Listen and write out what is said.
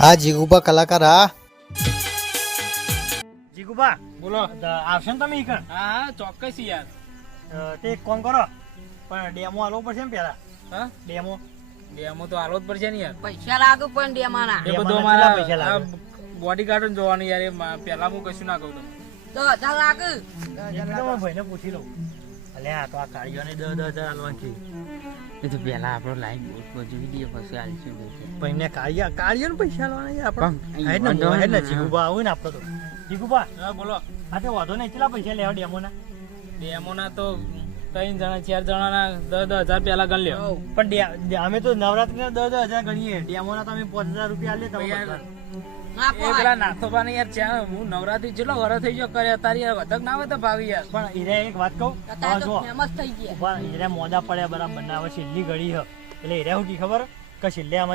હા જીગુબા કલાકાર હા જીગુબા બોલો. આવશે ને તમે ઈ કણ? હા હા ચોક્કસ યાર. તે એક કામ કરો પણ ડેમો આલવો પડશે ને પેલા. હા ડેમો ડેમો તો આલો જ પડશે ને યાર. પૈસા લાગુ પણ ડેમાના એ ડેમાના બધું કેટલા અમારા પૈસા લાગે? બોડી ગાર્ડ જોવાનું યાર. પેલા હું કશું ના કહું તમને. 10,000 લાગે. એકદમ ભાઈને પૂછી લઉં. અલ્યા આ તો આ કાળીઓને 10,000 આલવા છે. એ તો પેલા આપણો લાઈન જોઈ દઈએ પછી આલશું. ભાઈને કાળીઓને પૈસા આલવાના યાર પણ આપણે. વાંધો હેડ ને નહીં. જીગુબા આવું ને આપણે તો. જીગુબા હા બોલો. આ તો વાંધો નહીં કેટલા પૈસા લેવા ડેમોના? ડેમોના તો 3 જણા 4 જણાના 10,000 પેલા ગણ લ્યો. હોવ. પણ અમે તો નવરાત્રીના 10,000 ગણીએ. ડેમોના તમે 5,000 રૂપિયા આલે તમે યાર, બધા. ના એ પેલા નાથોબા ને યાર ચા હું નવરાત્રી ચેટલો વરસ થઈ ગયો કરે તારી યાર વધક ના હોય તો ભાવી યાર. પણ હીરા એક વાત કહું અત્યારે જો તો ફેમસ થઈ ગયા. ઉભા હીરા મોદા પડ્યા બરાબર ના હવે છેલ્લી ઘડી હ એટલે હીરા શું કી ખબર કે છેલ્લે આમાં